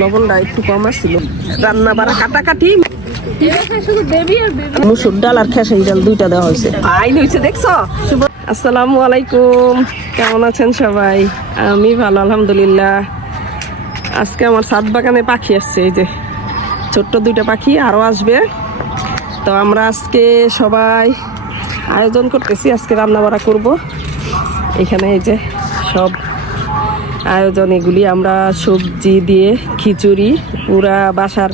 লবণটা একটু কম আসছিল। রান্না বাড়া কাটাকাটি। মুসুর ডাল আর খেসারি ডাল দুইটা দেওয়া হয়েছে। আইন হয়েছে, দেখছ? আসসালামু আলাইকুম। কেমন আছেন সবাই? আমি ভালো, আলহামদুলিল্লাহ। আজকে আমার সাত বাগানে পাখি আসছে, এই যে। ছোট্ট দুইটা পাখি আরও আসবে। তো আমরা আজকে সবাই আয়োজন করতেছি, আজকে রান্না বাড়া করব। এখানে এই যে সব আয়োজন, এগুলি আমরা সবজি দিয়ে খিচুড়ি, পুরা বাসার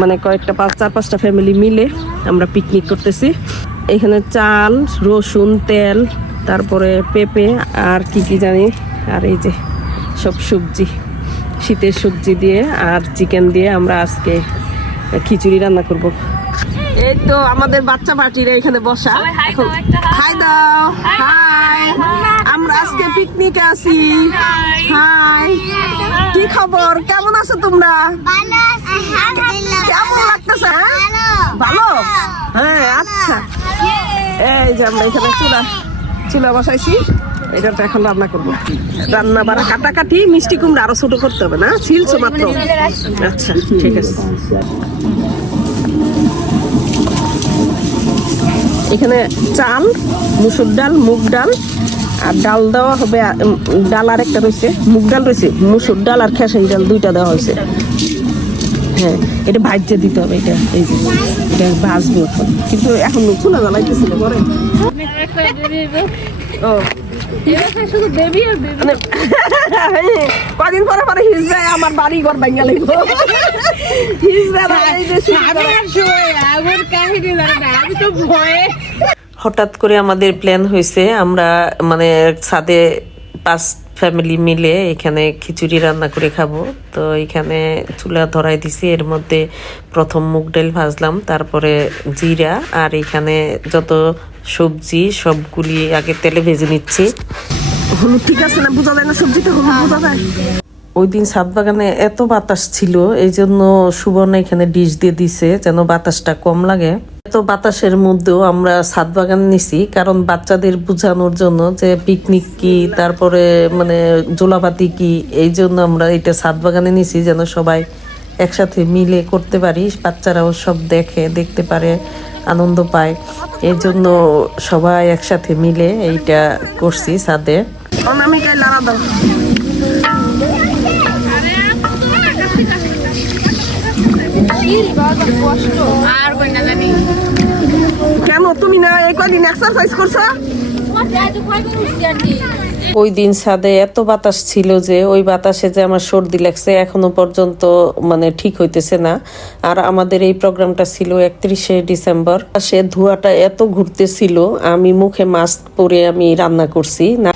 মানে কয়েকটা পাঁচ, চার পাঁচটা ফ্যামিলি মিলে আমরা পিকনিক করতেছি। এখানে চাল, রসুন, তেল, তারপরে পেঁপে আর কি কি জানি, আর এই যে সব সবজি, শীতের সবজি দিয়ে আর চিকেন দিয়ে আমরা আজকে খিচুড়ি রান্না করব। এই তো আমাদের বাচ্চা পার্টিরা এখানে বসা। হাই দাও হাই। আমরা আজকে পিকনিকে আছি। হাই। কি খবর? কেমন আছো তোমরা? কেমন লাগতেছে হ্যাঁ? ভালো হ্যাঁ আচ্ছা। এই যে আমরা এখানে চুলা চুলা বসাইছি। এটা তো এখন রান্না করব। রান্না বাড়া কাটাকাটি মিষ্টি কুমড়া আরও ছোট করতে হবে না? ছিলছো মাত্র। আচ্ছা ঠিক আছে। এখানে চাল মুসুর ডাল মুগ ডাল আর ডাল দেওয়া হবে ডাল আর একটা রয়েছে মুগ ডাল রয়েছে মুসুর ডাল আর খেসারি ডাল দুইটা দেওয়া হয়েছে। হ্যাঁ এটা ভাজ্যে দিতে হবে এটা এই যে এটা ভাজবো এখন। কিন্তু এখন চুলা জ্বালাইতেছিল পরে। ও। মানে কদিন পরে পরে হিজড়া আমার বাড়ি ঘর ভাঙ্গা লাগবো হিজড়া এই যে হঠাৎ করে আমাদের প্ল্যান হয়েছে আমরা মানে ছাদে পাঁচ ফ্যামিলি মিলে এখানে খিচুড়ি রান্না করে খাব। তো এখানে চুলা ধরাই দিছি এর মধ্যে প্রথম মুগ ডাল ভাজলাম তারপরে জিরা আর এখানে যত সবজি সবগুলি আগে তেলে ভেজে নিচ্ছি। হলুদ ঠিক আছে না বোঝা যায় না সবজিতে হলুদ বোঝা যায়? ওই দিন ছাদ বাগানে এত বাতাস ছিল এই জন্য সুবর্ণ এখানে ডিশ দিয়ে দিছে, যেন বাতাসটা কম লাগে। এত বাতাসের মধ্যেও আমরা ছাদ বাগান নিছি, কারণ বাচ্চাদের বোঝানোর জন্য যে পিকনিক কি, তারপরে মানে জোলাপাতি কি এই জন্য আমরা এটা ছাদ বাগানে নিছি, যেন সবাই একসাথে মিলে করতে পারি, বাচ্চারাও সব দেখে, দেখতে পারে, আনন্দ পায়। এই জন্য সবাই একসাথে মিলে এইটা করছি ছাদে। তুমি না এই কদিন এক্সারসাইজ করছ? ওই দিন ছাদে এত বাতাস ছিল যে ওই বাতাসে যে আমার সর্দি লাগছে এখনও পর্যন্ত মানে ঠিক হইতেছে না। আর আমাদের এই প্রোগ্রামটা ছিল একত্রিশে ডিসেম্বর। সে ধোঁয়াটা এত ঘুরতেছিল আমি মুখে মাস্ক পরে আমি রান্না করছি। না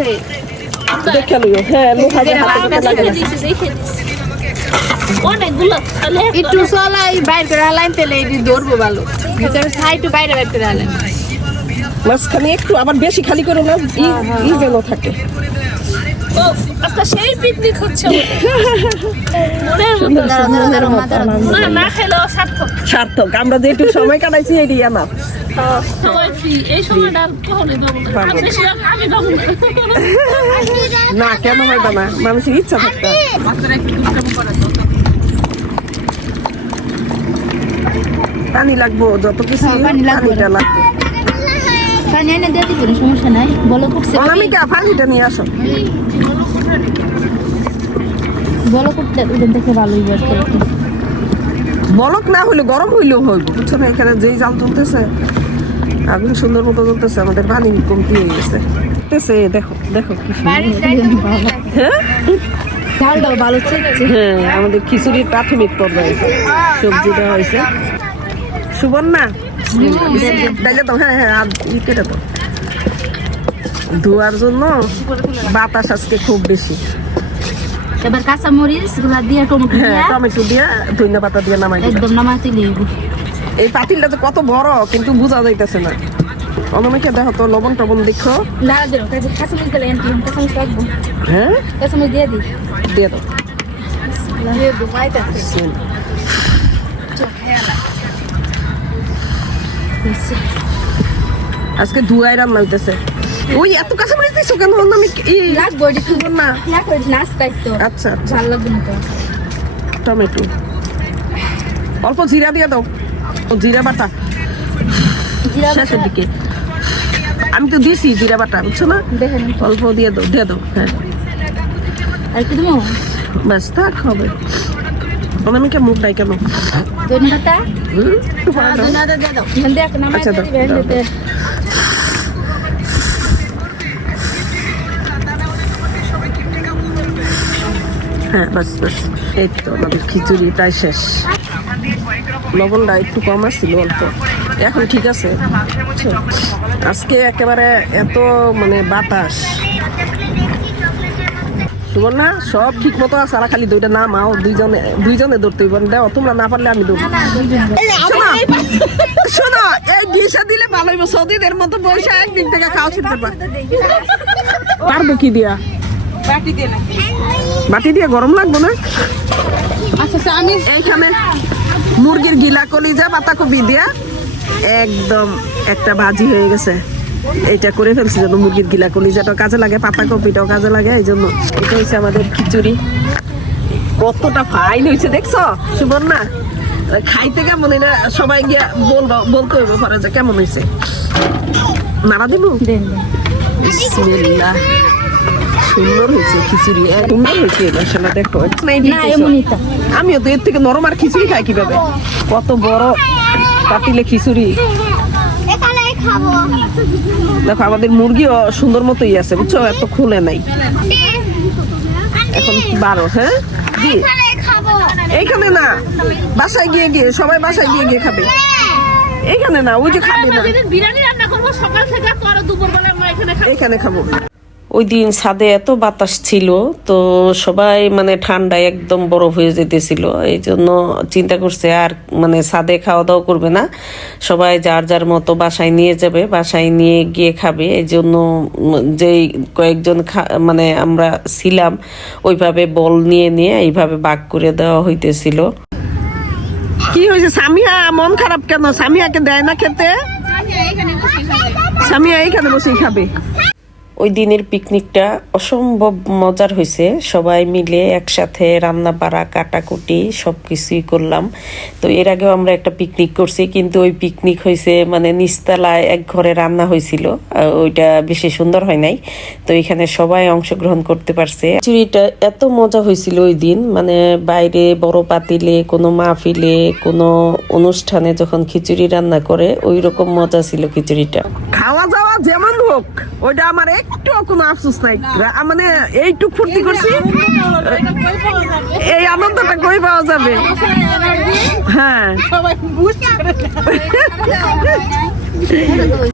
দেখে লইও হ্যাঁ লোহা দিয়ে হাতে দিতে লাগে না। অনেকগুলো একটু চলাই বাইর করে আলাইন তেলে এটি দৌড়বো ভালো। ভিতরে সাইটু বাইরে বাইর করে আলাইন মাঝখানে একটু আবার বেশি খালি করে না ই- ই যেন থাকে। আজকে সেই পিকনিক হচ্ছে না খেলেও সার্থক। সার্থক আমরা যেটু সময় কাটাইছি এটি আমার। না। আমি বেশিরভাগ আমি পাবো না। না কেন হইবে না? মানুষের ইচ্ছা থাকতে হয়। পানি লাগবো যত কিছু হ্যাঁ। পানিটা লাগবে। পানি এনে দিয়ে দিবেন সমস্যা নাই। বলো করছে অনামিকা পানিটা নিয়ে আসো। বলো করতে ওদের দেখে ভালোই বের বলক না হইলে গরম হইলেও হইব। বুঝছ না এখানে যেই জাল চলতেছে আগুন সুন্দর মতো চলতেছে আমাদের পানি কমতি হয়ে গেছে। দেখো দেখো কি। হ্যাঁ? ভালো চেয়েছে হ্যাঁ আমাদের খিচুড়ির প্রাথমিক পর্যায়ে। সবজি দেওয়া হয়েছে। সুবর্ণা তো হ্যাঁ হ্যাঁ ধোয়ার জন্য বাতাস আজকে খুব বেশি। এবার কাঁচা মরিচগুলা দিয়ে টমেটো হ্যাঁ দিয়ে টমেটো দিয়ে ধনিয়া পাতা দিয়ে নামাই একদম লিব। এই পাতিলটা যে কত বড় কিন্তু বোঝা যাইতেছে না। অনমিকে দেখো তো লবণ টবণ দেখো। না দিও কাঁচা মরিচ দিলে কাঁচা মরিচ রাখব হ্যাঁ? কাঁচা মরিচ দিয়ে দিই। দিয়ে দাও। আজকে ধুয়াই রান্না হইতেছে ওই এত কাছে মরিচ দিছো কেন? আমি এই লাগবো এটি সুন্দর না। না করিস নাস্তাই তো আচ্ছা আচ্ছা। ভালো লাগবে না তো। টমেটো। অল্প জিরা দিয়ে দাও। ও জিরা বাটা। জিরা শেষের দিকে। আমি তো দিছি জিরা বাটা বুঝছ না? দেখেন অল্প দিয়ে দাও দিয়ে দাও হ্যাঁ। আর কি দেবো? ব্যাস থাক হবে। অনামিকা মুখ নাই কেন আচ্ছা, হ্যাঁ বাস বাস এই তো আমাদের খিচুড়ি প্রায় শেষ লবণটা একটু কম আসছিল অল্প এখন ঠিক আছে আজকে একেবারে এত মানে বাতাস সুবর্ণা সব ঠিক মতো আছে আর খালি দুইটা নাম আও দুইজনে দুইজনে ধরতে হইব। দেও তোমরা না পারলে আমি ধরবো। শোনো এই ডিশে দিলে ভালো হইব। সৌদিদের মতো বৈশা একদিন থেকে খাওয়া করবা পারব কি দিয়া। বাটি দিয়ে গরম লাগবে না? আচ্ছা আমি এইখানে মুরগির গিলা কলিজা পাতাকপি দিয়া একদম একটা ভাজি হয়ে গেছে। এইটা করে ফেলছি যেন মুরগির গিলা কলিজাটাও কাজে লাগে পাতাকপিটাও কাজে লাগে এই জন্য এটা হচ্ছে আমাদের খিচুড়ি। কতটা ফাইন হয়েছে দেখছ? সুবর্ণা খাইতে কেমন? এটা সবাই গিয়া বলব বলতে হইব পরে যে কেমন হয়েছে। নাড়া দিব বিসমিল্লাহ। সুন্দর হয়েছে খিচুড়ি সুন্দর হয়েছে দেখো আমিও তো এর থেকে নরম আর খিচুড়ি খাই কীভাবে? কত বড় পাতিলে খিচুড়ি। দেখো আমাদের মুরগিও সুন্দর মতোই আছে বুঝছ? এত খুলে নাই। এখন বারো হ্যাঁ? জি। এইখানে না। বাসায় গিয়ে গিয়ে সবাই বাসায় গিয়ে গিয়ে খাবে। এইখানে না ওই যে খাবে না। বিরিয়ানি রান্না করব সকাল থেকে পরে দুপুরবেলা এখানে এইখানে খাব। ওই দিন ছাদে এত বাতাস ছিল তো সবাই মানে ঠান্ডায় একদম বরফ হয়ে যেতেছিল। এই জন্য চিন্তা করছে আর মানে ছাদে খাওয়া দাওয়া করবে না। সবাই যার যার মতো বাসায় নিয়ে যাবে বাসায় নিয়ে গিয়ে খাবে। এই জন্য যেই কয়েকজন খা- মানে আমরা ছিলাম ওইভাবে বল নিয়ে নিয়ে এইভাবে বাক করে দেওয়া হইতেছিল। কি হয়েছে? সামিয়া মন খারাপ কেন? সামিয়াকে দেয় না খেতে? সামিয়া এইখানে বসেই খাবে। ওই দিনের পিকনিকটা অসম্ভব মজার হয়েছে সবাই মিলে একসাথে রান্না বাড়া, কাটাকুটি সব কিছুই করলাম। তো এর আগেও আমরা একটা পিকনিক করছি, কিন্তু ওই পিকনিক হয়েছে মানে নিচতলায় এক ঘরে রান্না হয়েছিল ওইটা বেশি সুন্দর হয় নাই। তো এখানে সবাই অংশগ্রহণ করতে পারছে। খিচুড়িটা এত মজা হয়েছিল ওই দিন। মানে বাইরে বড় পাতিলে, কোনো মাহফিলে, কোনো অনুষ্ঠানে যখন খিচুড়ি রান্না করে ওই রকম মজা ছিল খিচুড়িটা। খাওয়া যাওয়া যেমন হোক, ওইটা আমার একটু কোনো আফসোস নাই। মানে এইটুক ফুর্তি করছি এই আনন্দটা কই পাওয়া যাবে? হ্যাঁ।